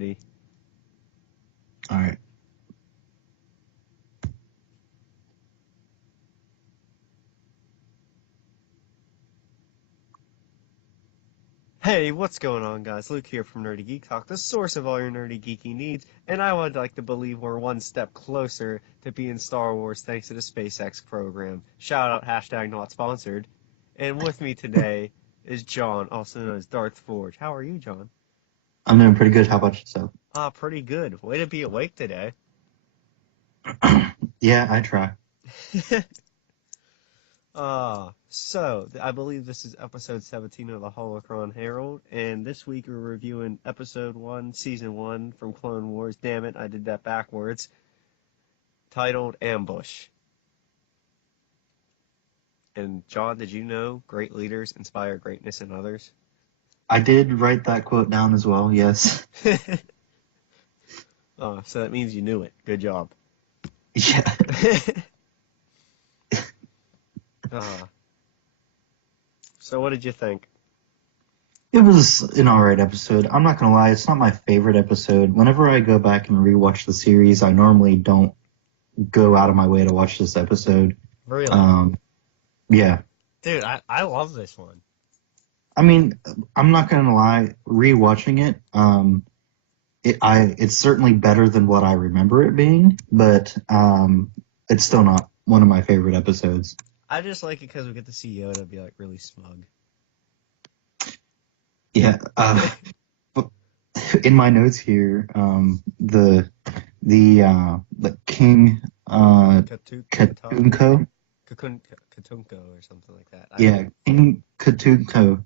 All right. Hey, what's going on, guys? Luke here from Nerdy Geek Talk, the source of all your nerdy geeky needs, and I would like to believe we're one step closer to being Star Wars thanks to the SpaceX program. Shout out, hashtag not sponsored. And with me today is John, also known as Darth Forge. How are you, John? I'm doing pretty good. How about yourself? Pretty good. Way to be awake today. Yeah, I try. I believe this is episode 17 of the Holocron Herald, and this week we're reviewing episode 1, season 1 from Clone Wars. Damn it, I did that backwards. Titled Ambush. And John, did you know great leaders inspire greatness in others? I did write that quote down as well, yes. So that means you knew it. Good job. Yeah. So what did you think? It was an alright episode. I'm not gonna lie, it's not my favorite episode. Whenever I go back and rewatch the series, I normally don't go out of my way to watch this episode. Really? Yeah. Dude, I love this one. I mean, I'm not gonna lie, rewatching it, it's certainly better than what I remember it being, but it's still not one of my favorite episodes. I just like it because we get to see Yoda be like really smug. Yeah. In my notes here, the King Katunko. Katunko or something like that. Yeah, King Katunko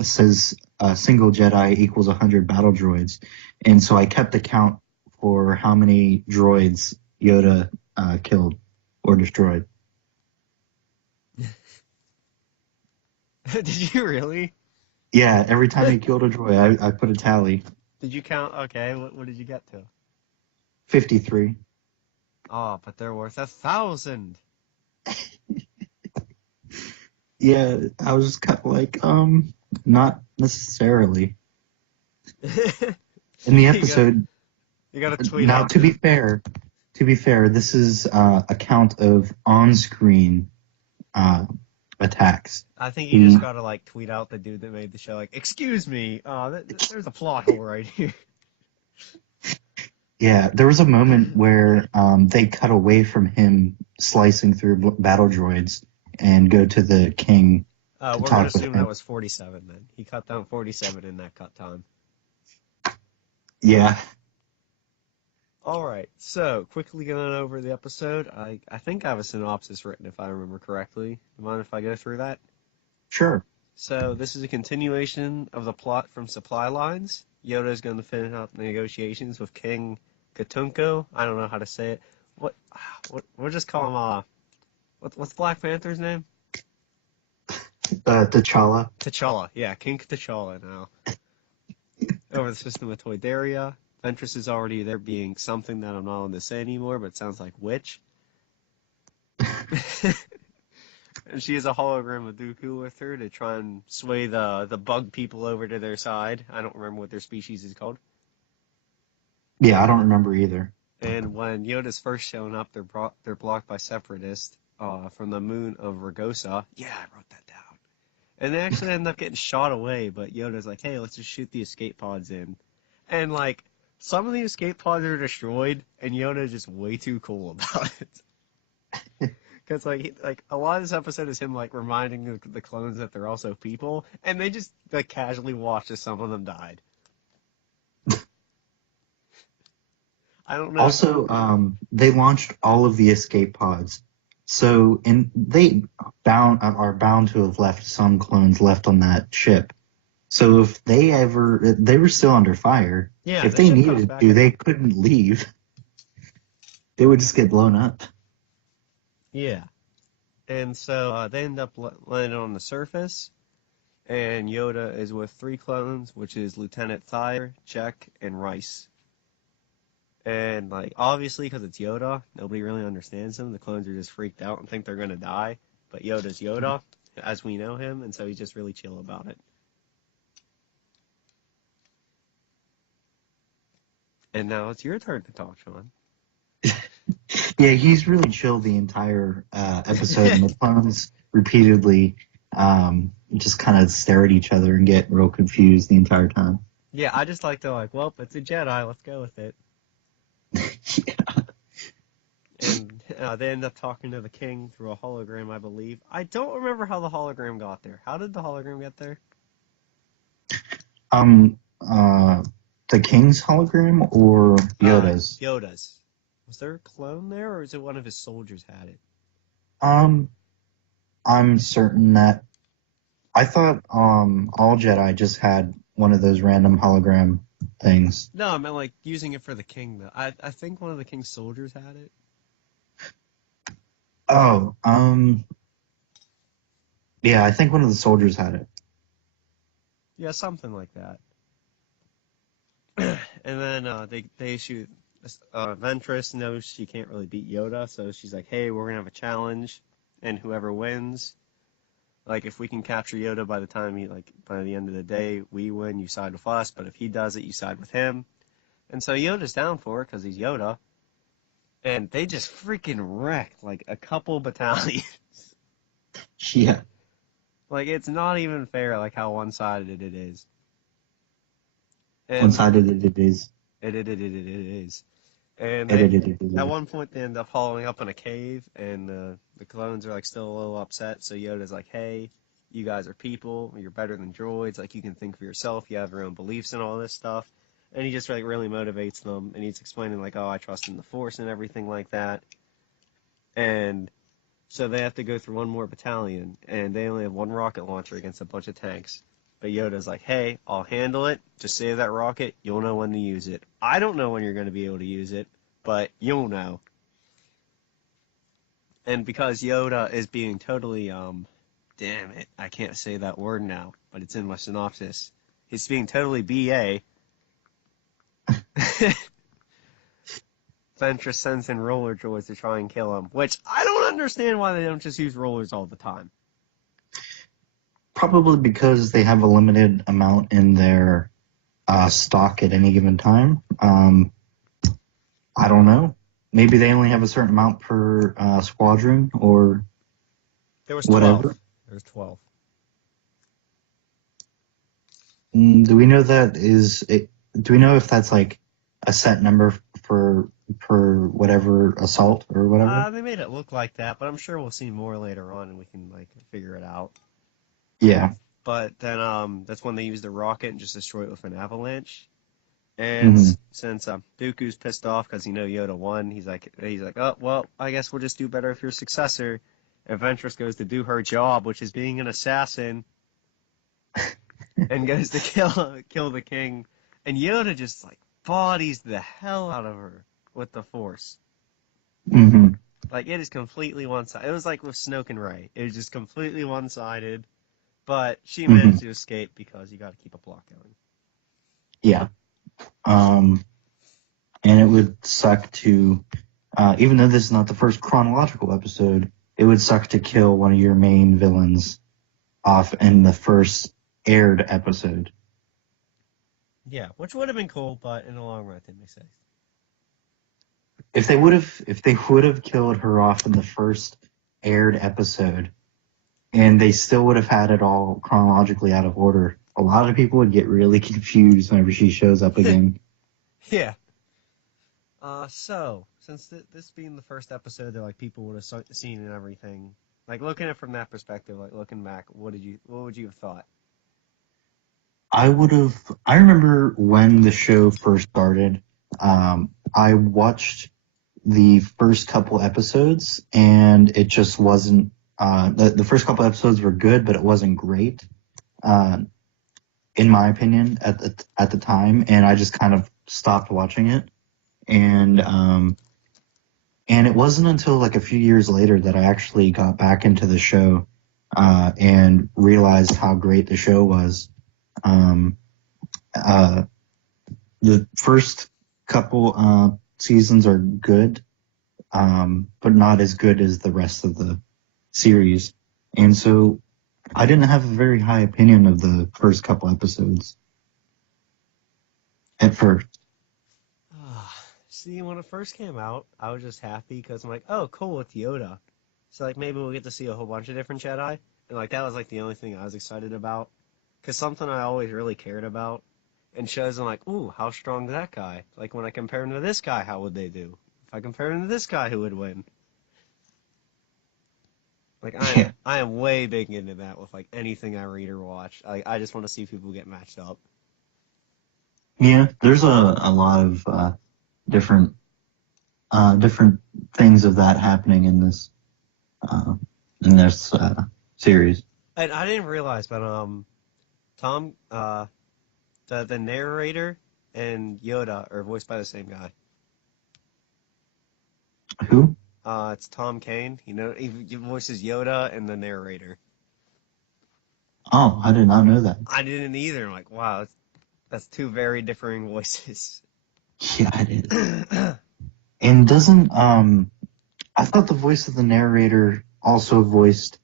says a single Jedi equals 100 battle droids, and so I kept the count for how many droids Yoda killed or destroyed. Did you really? Yeah, every time he killed a droid, I put a tally. Did you count? Okay, what did you get to? 53. Oh, but they're worth 1,000. Yeah, I was just kind of like, not necessarily. In the episode, you got to tweet now out. to be fair, this is a count of on-screen attacks. I think you just got to like tweet out the dude that made the show, like, excuse me, there's a plot hole right here. Yeah, there was a moment where they cut away from him slicing through battle droids and go to the king. We're going to assume that was 47 then. He cut down 47 in that cut time. Yeah. Alright, so quickly going over the episode. I think I have a synopsis written if I remember correctly. You mind if I go through that? Sure. So this is a continuation of the plot from Supply Lines. Yoda is going to finish up negotiations with King Katunko. I don't know how to say it. We'll just call him, what's Black Panther's name? T'Challa. T'Challa, yeah, King T'Challa now. Over the system of Toydaria. Ventress is already there being something that I'm not allowed to say anymore, but it sounds like witch. And she has a hologram of Dooku with her to try and sway the bug people over to their side. I don't remember what their species is called. Yeah, I don't remember either. And when Yoda's first showing up, they're blocked by separatists from the moon of Ragosa. Yeah, I wrote that down. And they actually end up getting shot away, but Yoda's like, hey, let's just shoot the escape pods in. And, like, some of the escape pods are destroyed, and Yoda's just way too cool about it. Because, like, a lot of this episode is him, like, reminding the clones that they're also people, and they just, like, casually watch as some of them died. I don't know. Also, they launched all of the escape pods. So, they are bound to have left some clones left on that ship. So if they were still under fire. Yeah, if they needed to, they couldn't leave. They would just get blown up. Yeah. And so they end up landing on the surface, and Yoda is with 3 clones, which is Lieutenant Thyre, Check, and Rice. And, like, obviously, because it's Yoda, nobody really understands him. The clones are just freaked out and think they're going to die. But Yoda's Yoda, as we know him, and so he's just really chill about it. And now it's your turn to talk, Sean. Yeah, he's really chill the entire episode, and the clones repeatedly just kind of stare at each other and get real confused the entire time. Yeah, I just like to well, it's a Jedi, let's go with it. Yeah. And they end up talking to the king through a hologram, I believe. I don't remember how the hologram got there. How did the hologram get there? The king's hologram or Yoda's? Yoda's. Was there a clone there, or is it one of his soldiers had it? I'm certain that I thought all Jedi just had one of those random hologram things. No, I meant like using it for the king, though. I think one of the king's soldiers had it. Oh, yeah, I think one of the soldiers had it. Yeah, something like that. And then they issue. Ventress knows she can't really beat Yoda, so she's like, "Hey, we're gonna have a challenge, and whoever wins, like if we can capture Yoda by the end of the day, we win. You side with us, but if he does it, you side with him." And so Yoda's down for it because he's Yoda, and they just freaking wreck like a couple battalions. Yeah. Like it's not even fair, like how one-sided it is. And One-sided it is. It is. And at one point they end up following up in a cave, and the clones are like still a little upset. So Yoda's like, "Hey, you guys are people. You're better than droids. Like you can think for yourself. You have your own beliefs and all this stuff." And he just like really motivates them, and he's explaining like, "Oh, I trust in the Force and everything like that." And so they have to go through one more battalion, and they only have one rocket launcher against a bunch of tanks. But Yoda's like, "Hey, I'll handle it. Just save that rocket. You'll know when to use it. I don't know when you're going to be able to use it, but you'll know." And because Yoda is being totally, damn it, I can't say that word now, but it's in my synopsis. He's being totally BA. Ventress sends in roller droids to try and kill him, which I don't understand why they don't just use rollers all the time. Probably because they have a limited amount in their stock at any given time. I don't know. Maybe they only have a certain amount per squadron or There was whatever. 12. There was 12. Do we know that do we know if that's like a set number for whatever assault or whatever? They made it look like that, but I'm sure we'll see more later on and we can like figure it out. Yeah. But then that's when they use the rocket and just destroy it with an avalanche. And since Dooku's pissed off because Yoda won, he's like, "Oh well, I guess we'll just do better if your successor." And Ventress goes to do her job, which is being an assassin, and goes to kill the king. And Yoda just like bodies the hell out of her with the Force. Mm-hmm. Like it is completely one-sided. It was like with Snoke and Rey. It was just completely one-sided. But she managed to escape because you got to keep a block going. Yeah. And it would suck to, even though this is not the first chronological episode, it would suck to kill one of your main villains off in the first aired episode. Yeah, which would have been cool, but in the long run, it didn't make sense. If they would have killed her off in the first aired episode, and they still would have had it all chronologically out of order, a lot of people would get really confused whenever she shows up again. Yeah. So, since this being the first episode that like people would have seen and everything, like looking at it from that perspective, like looking back, what would you have thought? I remember when the show first started, I watched the first couple episodes, and it just wasn't. The first couple episodes were good, but it wasn't great, in my opinion, at the time, and I just kind of stopped watching it. And it wasn't until like a few years later that I actually got back into the show and realized how great the show was. The first couple seasons are good, but not as good as the rest of the series. And so I didn't have a very high opinion of the first couple episodes at first. See, when it first came out, I was just happy because I'm like, oh, cool, it's Yoda. So like maybe we'll get to see a whole bunch of different Jedi, and like that was like the only thing I was excited about, because something I always really cared about, and shows I'm like, ooh, how strong is that guy? Like when I compare him to this guy, how would they do? If I compare him to this guy, who would win? Like Yeah, I am way big into that with like anything I read or watch. I just want to see people get matched up. yeah. There's a lot of different different things of that happening uh, in this series. And I didn't realize, but Tom, the narrator and Yoda are voiced by the same guy. Who? It's Tom Kane. You know, he voices Yoda and the narrator. Oh, I did not know that. I didn't either. I'm like, wow, that's two very differing voices. Yeah, it is. And doesn't I thought the voice of the narrator also voiced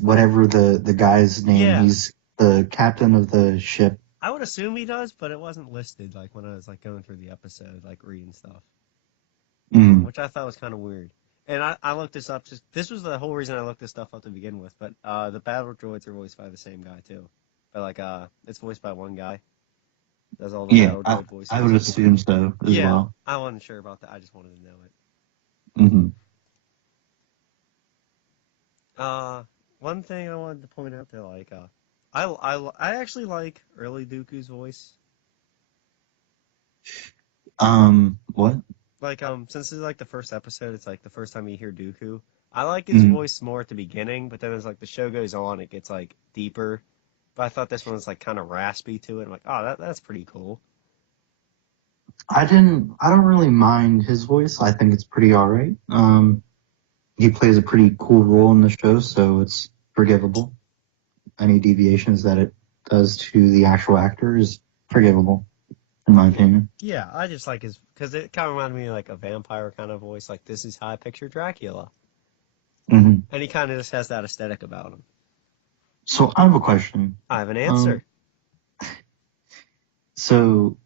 whatever the guy's name. Yeah, He's the captain of the ship. I would assume he does, but it wasn't listed like when I was like going through the episode, like reading stuff, Mm, which I thought was kind of weird. And I looked this up. Just this was the whole reason I looked this stuff up to begin with. But the battle droids are voiced by the same guy too. But like it's voiced by one guy. Does all the yeah, battle droid I would voices. assume so as Yeah, well. I wasn't sure about that. I just wanted to know it. Hmm. One thing I wanted to point out that like I actually like early Dooku's voice. What? Like since it's like the first episode, it's like the first time you hear Dooku. I like his Mm, voice more at the beginning, but then as like the show goes on, it gets like deeper. But I thought this one was like kind of raspy to it. I'm like, oh, that's pretty cool. I don't really mind his voice. I think it's pretty all right. He plays a pretty cool role in the show, so it's forgivable. Any deviations that it does to the actual actor is forgivable, in my opinion. Yeah, I just like his because it kind of reminded me of like a vampire kind of voice. Like this is how I picture Dracula, Hmm. and he kind of just has that aesthetic about him. So I have a question. I have an Um, answer. so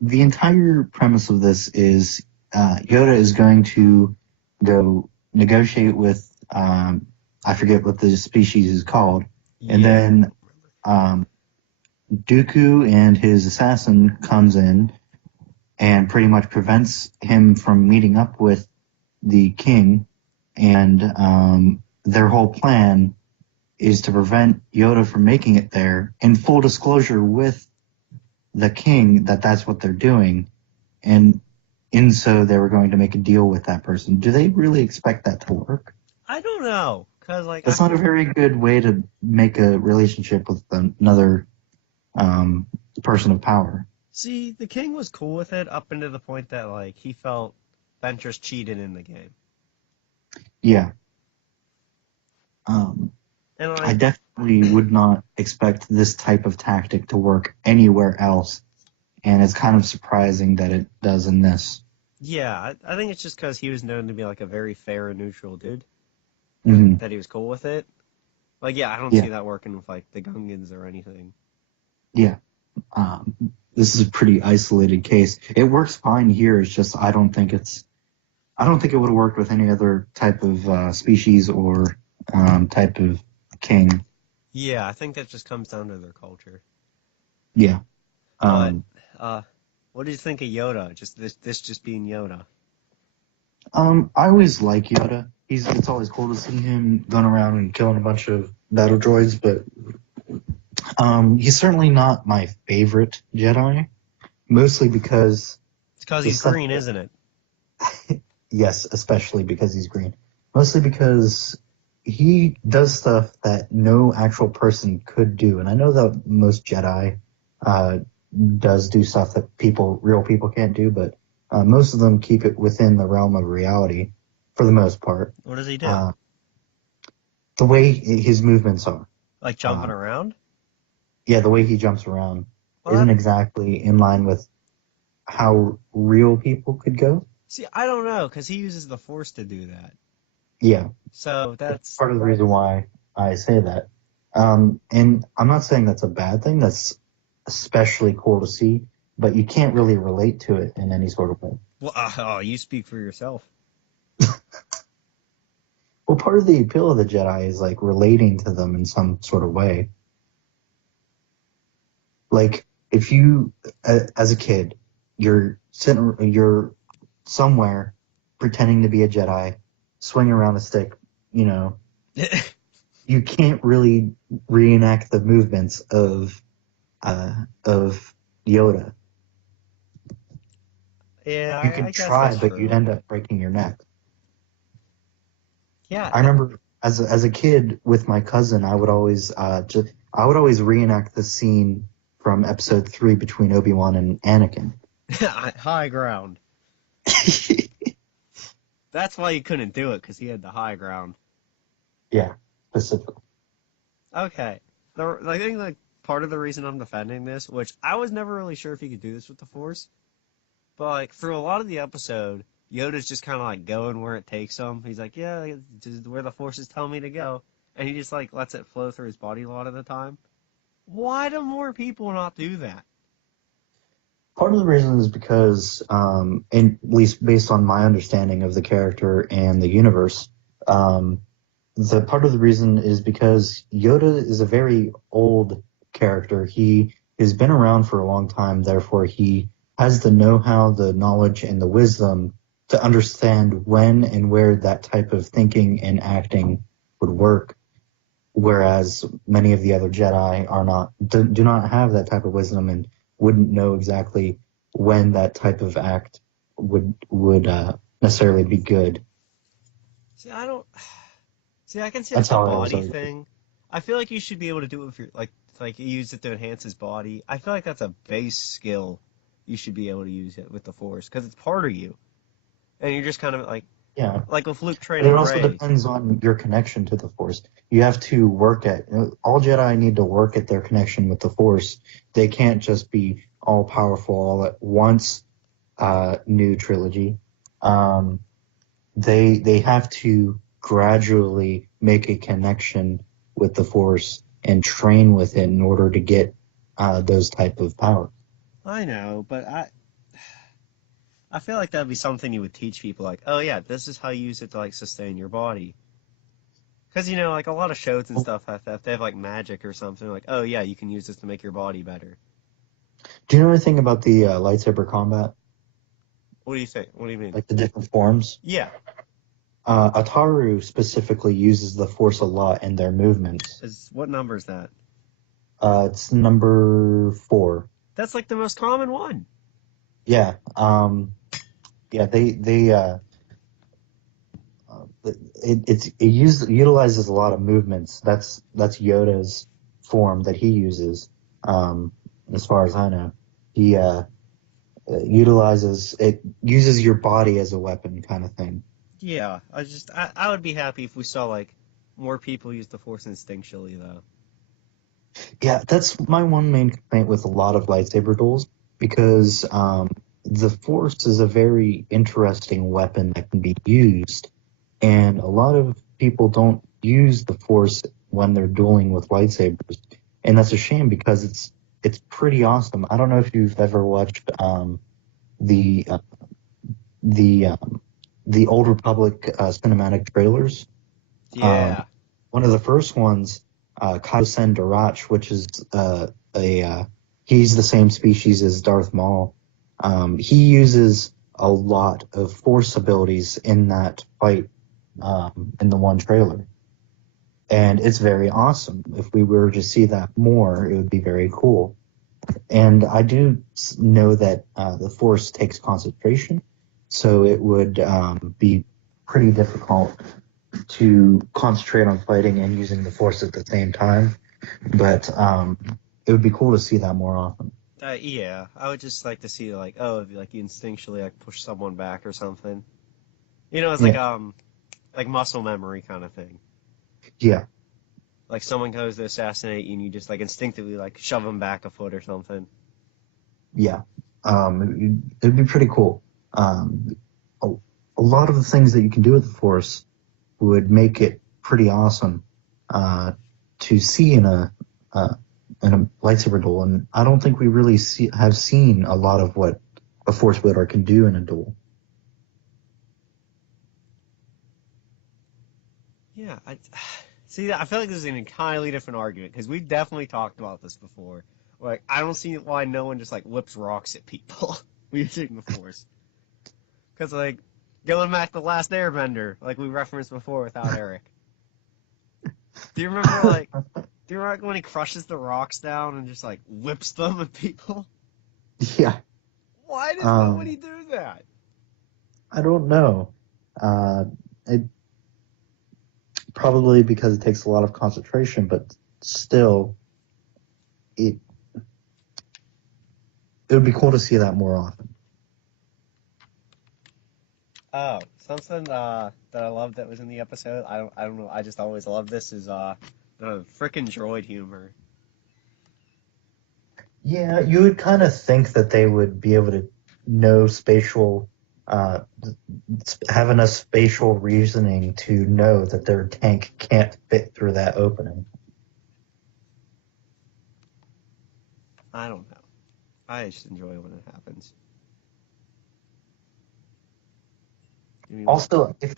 the entire premise of this is Yoda is going to go negotiate with I forget what the species is called, and Yeah, then um, Dooku and his assassin comes in and pretty much prevents him from meeting up with the king, and their whole plan is to prevent Yoda from making it there. In full disclosure with the king that that's what they're doing, and in so they were going to make a deal with that person. Do they really expect that to work? I don't know, cause like That's not a very good way to make a relationship with another um, person of power. see the king was cool with it up into the point that like he felt Ventress cheated in the game, Yeah. Um, and I like definitely would not expect this type of tactic to work anywhere else, and it's kind of surprising that it does in this. yeah, I think it's just because he was known to be like a very fair and neutral dude Hmm. that he was cool with it. Like yeah, I don't Yeah, see that working with like the Gungans or anything. yeah. Um, this is a pretty isolated case. It works fine here. It's just I don't think it would have worked with any other type of species or type of king. Yeah, I think that just comes down to their culture. Yeah. But Um, uh, what did you think of Yoda? Just this just being Yoda. I always like Yoda. It's always cool to see him going around and killing a bunch of battle droids, but he's certainly not my favorite Jedi. Mostly because It's because the he's stuff. green, isn't it? Yes, especially because he's green. Mostly because he does stuff that no actual person could do, and I know that most Jedi uh, does do stuff that real people can't do, but most of them keep it within the realm of reality for the most part. What does he do? Uh, the way his movements are, Like jumping uh, around? yeah, the way he jumps around Well, isn't that exactly in line with how real people could go. see, I don't know, because he uses the Force to do that. Yeah, So that's that's part of the reason why I say that. And I'm not saying that's a bad thing. That's especially cool to see. but you can't really relate to it in any sort of way. Well, oh, you speak for yourself. Well, part of the appeal of the Jedi is like relating to them in some sort of way. Like if you, as a kid, you're somewhere pretending to be a Jedi, swinging around a stick, you know, you can't really reenact the movements of Yoda. Yeah, You I could guess try, that's but you'd true. end up breaking your neck. Yeah, I remember as a kid with my cousin, I would always reenact the scene from Episode 3 between Obi-Wan and Anakin. high ground. That's why he couldn't do it, because he had the high ground. Yeah, specifically. Okay. I think like part of the reason I'm defending this, which I was never really sure if he could do this with the Force, but like through a lot of the episode, Yoda's just kind of like going where it takes him. He's like, yeah, like, just where the Force is telling me to go, and he just like lets it flow through his body a lot of the time. Why do more people not do that? Part of the reason is because, at least based on my understanding of the character and the universe, the part of the reason is because Yoda is a very old character. He has been around for a long time, therefore he has the know-how, the knowledge, and the wisdom to understand when and where that type of thinking and acting would work. Whereas many of the other Jedi do not have that type of wisdom and wouldn't know exactly when that type of act would necessarily be good. See, I don't. See, I can see like That's the how I was body always. thing. I feel like you should be able to do it if you're like you use it to enhance his body. I feel like that's a base skill. You should be able to use it with the Force because it's part of you, and you're just kind of Yeah, like with Luke but it training also Rey. depends on your connection to the Force. You have to work at all Jedi need to work at their connection with the Force. They can't just be all powerful all at once. New trilogy. Um, they have to gradually make a connection with the Force and train with it in order to get those type of powers. I know, but I feel like that'd be something you would teach people. Like, oh yeah, this is how you use it to like sustain your body. Because like a lot of shows and stuff have that. They have like magic or something. Like, oh yeah, you can use this to make your body better. Do you know anything about the lightsaber combat, What do you think? What do you mean? like the different forms? Yeah, Ataru specifically uses the Force a lot in their movements. what number is that? It's number 4. That's like the most common one. Yeah. Yeah. It utilizes a lot of movements. That's Yoda's form that he uses. As far as I know, he uses your body as a weapon, kind of thing. Yeah, I would be happy if we saw like more people use the Force instinctually though. Yeah, that's my one main complaint with a lot of lightsaber duels because the Force is a very interesting weapon that can be used, and a lot of people don't use the Force when they're dueling with lightsabers, and that's a shame because it's pretty awesome. I don't know if you've ever watched the uh, the Old Republic cinematic trailers. Yeah. One of the first ones, Kaido Sen Darach, which is he's the same species as Darth Maul. He uses a lot of Force abilities in that fight in the one trailer, and it's very awesome. If we were to see that more, it would be very cool. And I do know that the Force takes concentration, so it would be pretty difficult to concentrate on fighting and using the Force at the same time. But it would be cool to see that more often. Yeah, I would just like to see like, oh, if, like you instinctually like push someone back or something. It's Yeah, like muscle memory kind of thing. yeah, Like someone goes to assassinate you and you just like instinctively like shove them back a foot or something. yeah. It'd be pretty cool. A lot of the things that you can do with the Force would make it pretty awesome to see in a in a lightsaber duel, and I don't think we really have seen a lot of what a Force wielder can do in a duel. Yeah, see. I feel like this is an entirely different argument because we definitely talked about this before. Like, I don't see why no one just like whips rocks at people using the Force. Because like going back to the Last Airbender, like we referenced before without Eric. Do you remember like? Do you remember when he crushes the rocks down and just like whips them at people? Yeah. Why does nobody do that? I don't know. It probably because it takes a lot of concentration, but still, it would be cool to see that more often. Oh, something that I love that was in the episode. I don't know. I just always love this is the frickin' droid humor. Yeah, you would kind of think that they would be able to know spatial, uh, have enough spatial reasoning to know that their tank can't fit through that opening. I don't know. I just enjoy when it happens. Also, if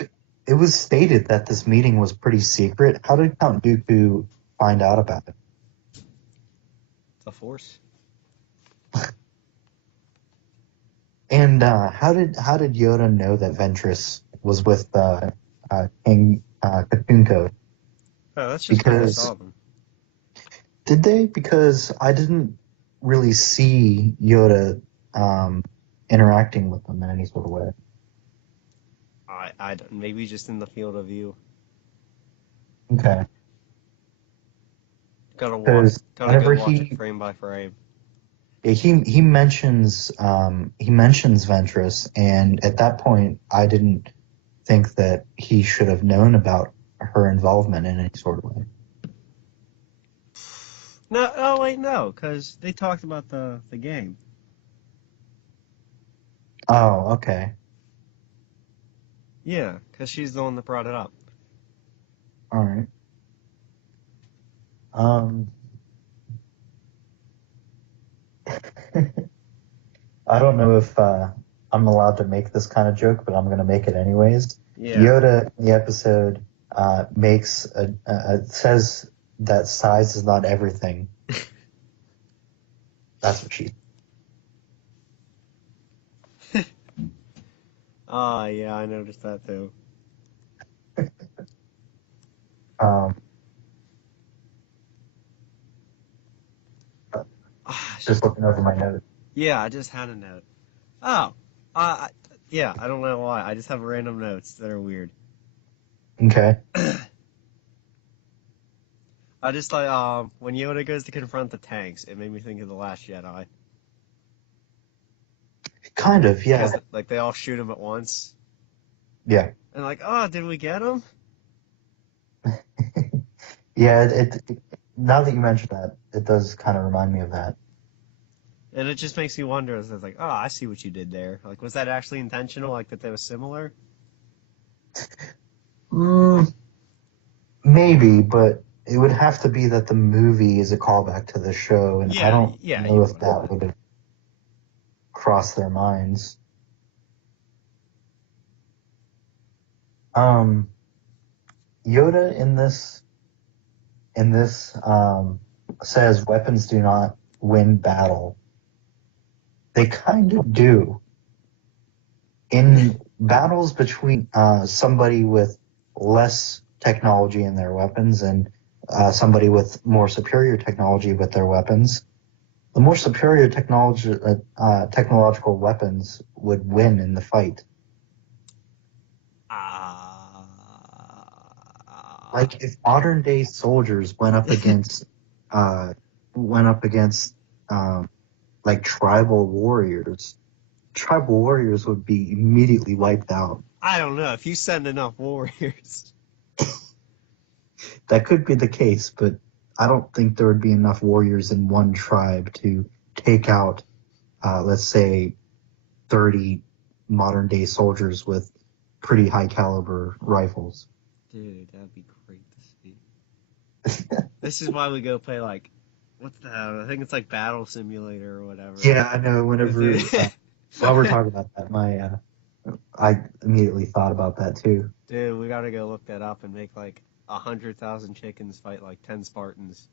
it was stated that this meeting was pretty secret, how did Count Dooku find out about it? The Force. And how did Yoda know that Ventress was with King Katunko? Oh, that's just because I saw them. Did they? Because I didn't really see Yoda interacting with them in any sort of way. I don't, maybe just in the field of view. Okay. Gotta go watch it frame by frame. He mentions Ventress, and at that point, I didn't think that he should have known about her involvement in any sort of way. No, oh wait, no, because they talked about the game. Oh, okay. Yeah, because she's the one that brought it up. All right. I don't know if I'm allowed to make this kind of joke, but I'm going to make it anyways. Yeah. Yoda in the episode says that size is not everything. That's what she. Yeah, I noticed that too. Just looking over my notes. Yeah, I just had a note. Oh, yeah, I don't know why. I just have random notes that are weird. Okay. I just like when Yoda goes to confront the tanks, it made me think of The Last Jedi. Kind of, yeah. Because, like they all shoot him at once. Yeah. And like, oh, did we get him? Yeah. It now that you mention that, it does kind of remind me of that. And it just makes me wonder. It's like, oh, I see what you did there. Like, was that actually intentional? Like that they were similar? Maybe, but it would have to be that the movie is a callback to the show, and I don't know if that would have crossed their minds. Yoda in this says weapons do not win battle. They kind of do. In battles between somebody with less technology in their weapons and somebody with more superior technology with their weapons, the more superior technological weapons would win in the fight. Like if modern day soldiers went up against like tribal warriors would be immediately wiped out. I don't know. If you send enough warriors. That could be the case, but I don't think there would be enough warriors in one tribe to take out, let's say, 30 modern day soldiers with pretty high caliber rifles. Dude, that'd be great to see. This is why we go play like what's that? I think it's like Battle Simulator or whatever. Yeah, I know. Whenever Dude, while we're talking about that, I immediately thought about that too. we gotta go look that up and make like 100,000 chickens fight like 10 Spartans.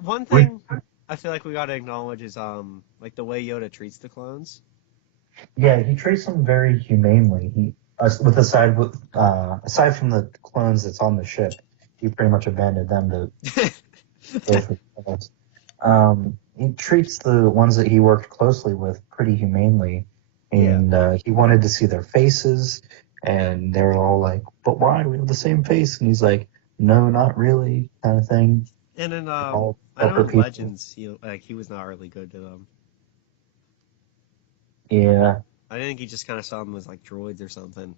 One Which, thing I feel like we gotta acknowledge is like the way Yoda treats the clones. yeah, he treats them very humanely. Aside from the clones that's on the ship, he pretty much abandoned them to go for kills. He treats the ones that he worked closely with pretty humanely, Yeah. and he wanted to see their faces, and they're all like, "But why? We have the same face." And he's like, "No, not really," kind of thing. And then All I know proper in people. Legends he was not really good to them. Yeah, I think he just kind of saw them as like droids or something.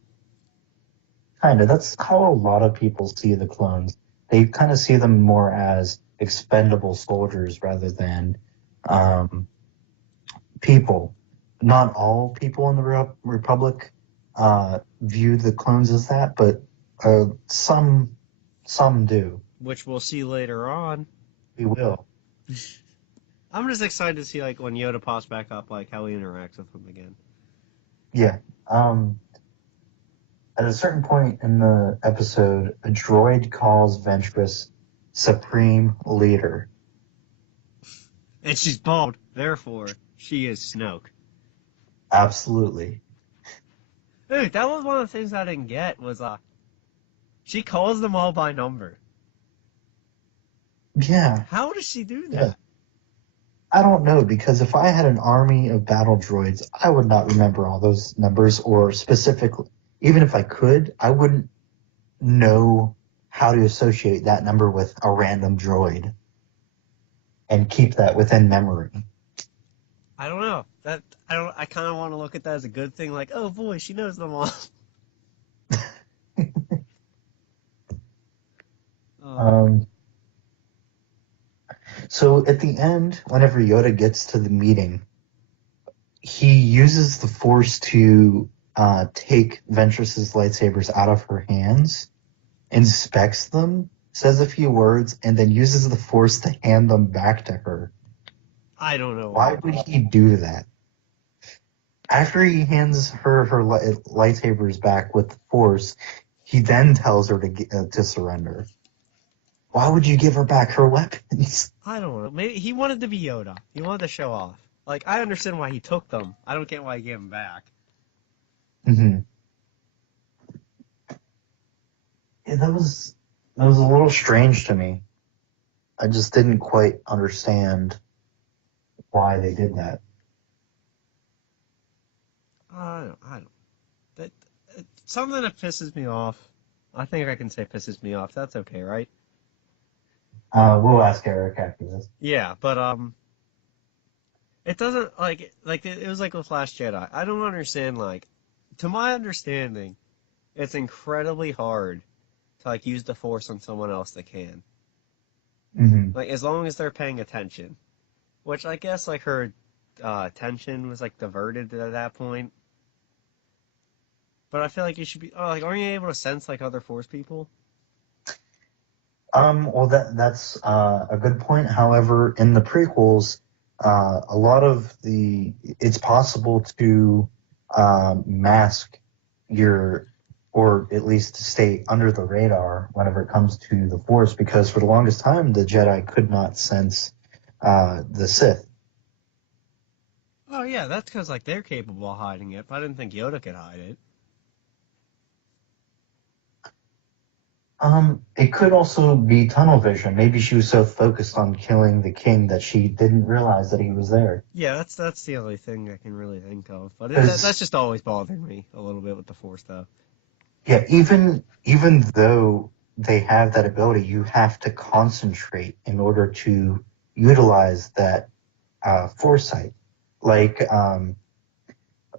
kind of. That's how a lot of people see the clones. They kind of see them more as expendable soldiers rather than um, people. Not all people in the Republic view the clones as that, but some do. Which we'll see later on. We will. I'm just excited to see like when Yoda pops back up, like how he interacts with them again. Yeah. At a certain point in the episode, a droid calls Ventress Supreme Leader. And she's bald, therefore she is Snoke. Absolutely. Dude, that was one of the things I didn't get was she calls them all by number. Yeah. How does she do that? Yeah. I don't know, because if I had an army of battle droids, I would not remember all those numbers, or specifically, even if I could, I wouldn't know how to associate that number with a random droid and keep that within memory. I don't know. I kind of want to look at that as a good thing. Like, oh boy, she knows them all. Um, so at the end, whenever Yoda gets to the meeting, he uses the Force to take Ventress's lightsabers out of her hands, inspects them, says a few words, and then uses the Force to hand them back to her. I don't know. Why would he do that? After he hands her lightsabers back with the Force, he then tells her to surrender. Why would you give her back her weapons? I don't know. Maybe he wanted to be Yoda. He wanted to show off. Like, I understand why he took them. I don't get why he gave them back. Mm-hmm. Yeah, that was a little strange to me. I just didn't quite understand why they did that. I don't. Something that pisses me off. I think I can say pisses me off. That's okay, right? We'll ask Eric after this. Yeah, but it doesn't like it was like with Last Jedi. I don't understand. Like, to my understanding, it's incredibly hard to like use the Force on someone else that can. Mm-hmm. Like, as long as they're paying attention, which I guess like her attention was like diverted at that point. But I feel like you should be. Oh, like, aren't you able to sense like other Force people? Well, that's a good point. However, in the prequels, a lot of it's possible to mask or at least stay under the radar whenever it comes to the Force, because for the longest time, the Jedi could not sense the Sith. Oh yeah, that's because like they're capable of hiding it. But I didn't think Yoda could hide it. It could also be tunnel vision. Maybe she was so focused on killing the king that she didn't realize that he was there. Yeah, that's the only thing I can really think of. But that's just always bothered me a little bit with the Force, though. Yeah, even though they have that ability, you have to concentrate in order to utilize that foresight. Like a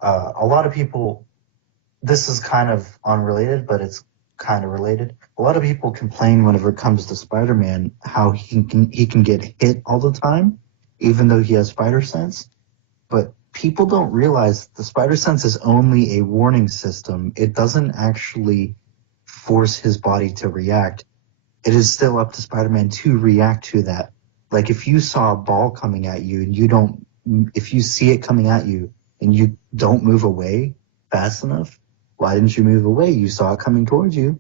lot of people, this is kind of unrelated, but it's kind of related. A lot of people complain whenever it comes to Spider-Man how he can get hit all the time, even though he has spider sense. But people don't realize the spider sense is only a warning system. It doesn't actually force his body to react, it is still up to Spider-Man to react to that. Like if you saw a ball coming at you and if you see it coming at you and you don't move away fast enough, why didn't you move away? You saw it coming towards you.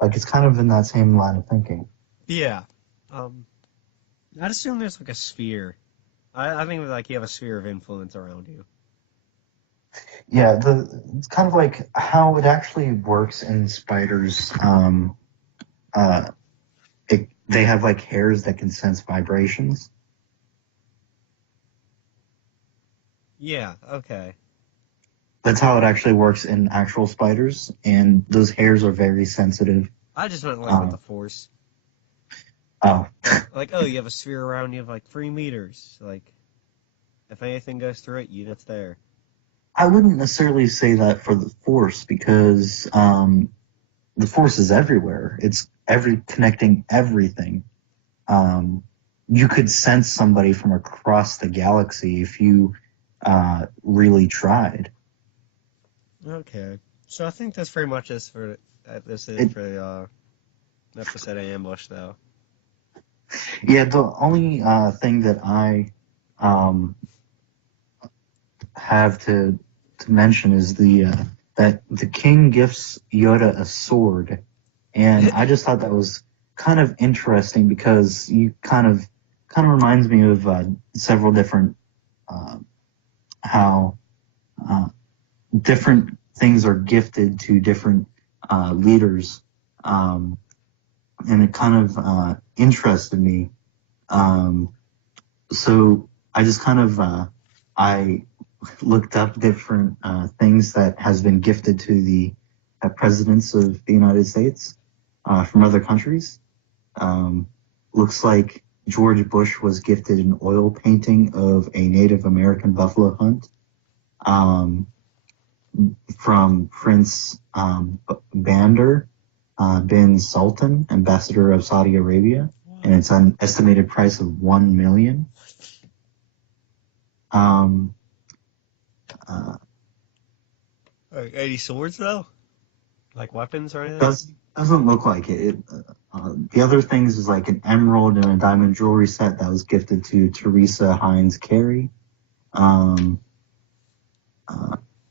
Like it's kind of in that same line of thinking. Yeah. I'd assume there's like a sphere. I think like you have a sphere of influence around you. Yeah, it's kind of like how it actually works in spiders. They have like hairs that can sense vibrations. Yeah, okay. That's how it actually works in actual spiders, and those hairs are very sensitive. I just meant like with the Force. Oh, Like, oh, you have a sphere around you of like 3 meters. Like, if anything goes through it, it's there. I wouldn't necessarily say that for the Force because the Force is everywhere. It's connecting everything. You could sense somebody from across the galaxy if you really tried. Okay. So I think that's pretty much this for the episode of Ambush, though. Yeah, the only thing that I have to mention is that the king gifts Yoda a sword, and I just thought that was kind of interesting because you kind of reminds me of several different how different things are gifted to different leaders, and it kind of interested me. So I just kind of I looked up different things that has been gifted to the presidents of the United States from other countries. Looks like George Bush was gifted an oil painting of a Native American buffalo hunt from Prince Bandar bin Sultan, ambassador of Saudi Arabia, and it's an estimated price of $1 million. Any swords, though? Like weapons or anything? Doesn't look like it. The other things is like an emerald and a diamond jewelry set that was gifted to Teresa Heinz Carey,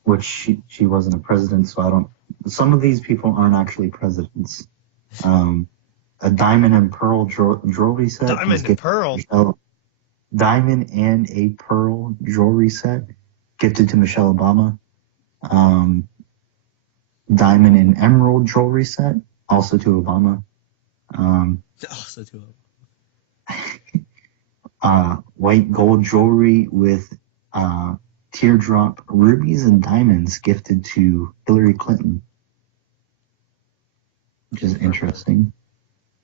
which she wasn't a president, so I don't. Some of these people aren't actually presidents. A diamond and pearl jewelry set. Diamond and pearl? Diamond and a pearl jewelry set gifted to Michelle Obama. Diamond and emerald jewelry set, also to Obama. Also to Obama. White gold jewelry with teardrop rubies and diamonds gifted to Hillary Clinton, which is interesting.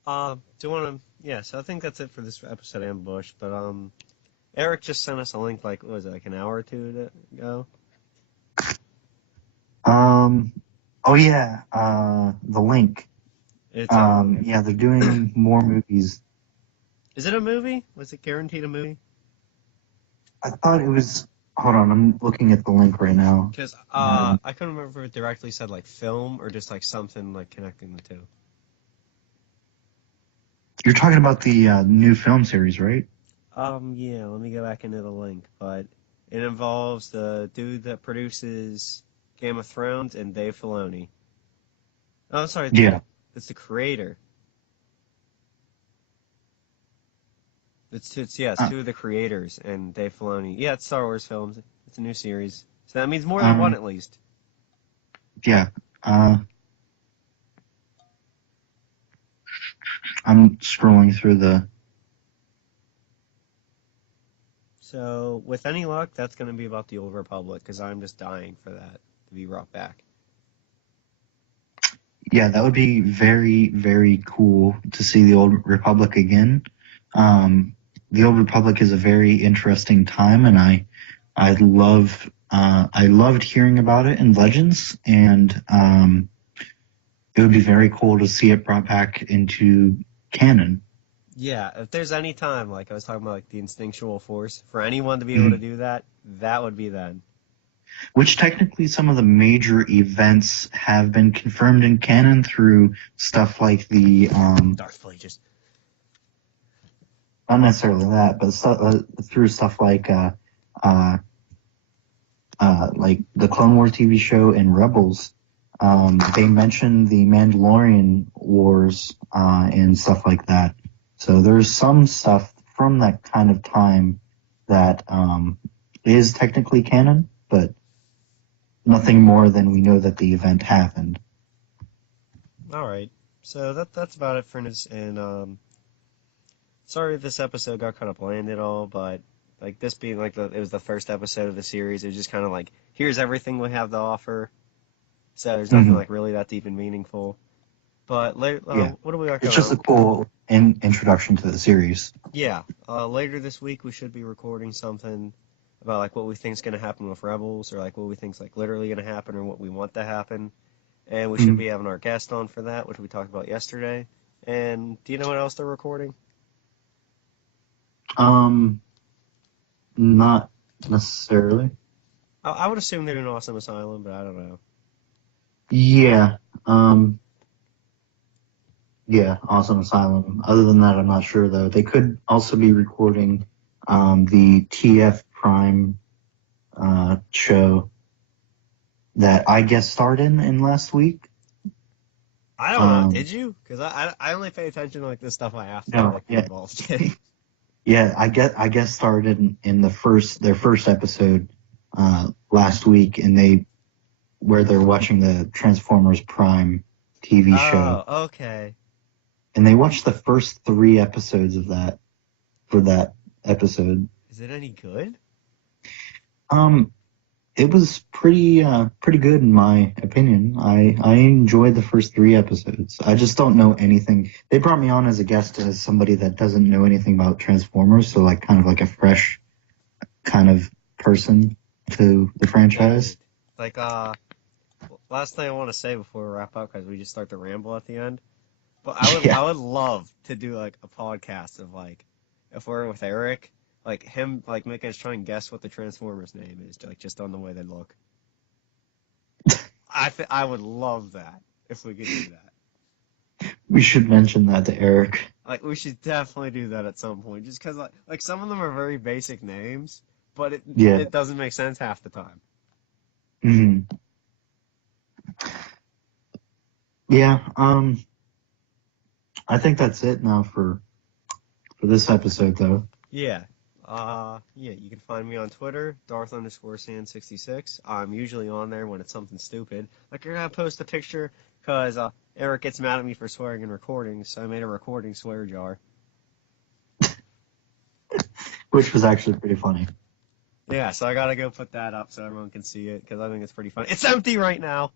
Do you want to? Yeah, so I think that's it for this episode of Ambush. But Eric just sent us a link. Like, what was it, like an hour or two ago? Oh yeah, the link. It's yeah, they're doing more movies. Is it a movie? Was it guaranteed a movie? I thought it was. Hold on, I'm looking at the link right now. Because I couldn't remember if it directly said like film or just like something like connecting the two. You're talking about the new film series, right? Yeah, let me go back into the link. But it involves the dude that produces Game of Thrones and Dave Filoni. Oh, I'm sorry. Yeah. It's the creator. It's two of the creators and Dave Filoni. Yeah, it's Star Wars films. It's a new series. So that means more than one at least. Yeah. I'm scrolling through the... So, with any luck, that's going to be about the Old Republic, because I'm just dying for that to be brought back. Yeah, that would be very, very cool to see the Old Republic again. The Old Republic is a very interesting time, and I loved hearing about it in Legends, and it would be very cool to see it brought back into canon. Yeah, if there's any time, like I was talking about, like the instinctual force, for anyone to be able to do that, that would be then. Which technically some of the major events have been confirmed in canon through stuff like the Darth Plagueis. not necessarily that, but through stuff like the Clone Wars TV show and Rebels. They mentioned the Mandalorian Wars and stuff like that. So there's some stuff from that kind of time that is technically canon, but nothing more than we know that the event happened. All right, so that's about it for this. And sorry if this episode got kind of bland at all, but like this being like it was the first episode of the series, it was just kind of like here's everything we have to offer. So there's nothing like really that deep and meaningful. But later, what do we got? It's just a cool introduction to the series. Yeah, later this week we should be recording something about like what we think is going to happen with Rebels, or like what we think's like literally going to happen, or what we want to happen. And we should be having our guest on for that, which we talked about yesterday. And do you know what else they're recording? Not necessarily. I would assume they're doing Awesome Asylum, but I don't know. Yeah. Yeah, Awesome Asylum. Other than that, I'm not sure, though. They could also be recording the TF Prime show that I guest starred in last week. I don't know. Did you? Because I only pay attention to like this stuff I have to get involved in. Yeah, I guess started in their first episode last week, and where they're watching the Transformers Prime TV show. Oh, okay. And they watched the first 3 episodes of that for that episode. Is it any good? It was pretty good in my opinion. I enjoyed the first 3 episodes. I just don't know anything. They brought me on as a guest as somebody that doesn't know anything about Transformers, so like kind of like a fresh kind of person to the franchise. Like last thing I want to say before we wrap up, because we just start to ramble at the end. But I would love to do like a podcast of like if we're with Eric. Like him, like making us try and guess what the Transformers name is, like just on the way they look. I would love that if we could do that. We should mention that to Eric. Like we should definitely do that at some point, just because like some of them are very basic names, but it doesn't make sense half the time. Mm-hmm. Yeah. I think that's it now for this episode, though. Yeah. You can find me on Twitter, Darth_Sand66. I'm usually on there when it's something stupid. Like, you're gonna post a picture, because Eric gets mad at me for swearing in recordings, so I made a recording swear jar. Which was actually pretty funny. Yeah, so I gotta go put that up so everyone can see it, because I think it's pretty funny. It's empty right now!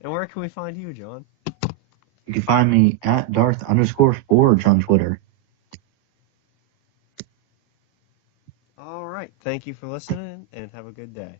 And where can we find you, John? You can find me at Darth_Forge on Twitter. All right. Thank you for listening, and have a good day.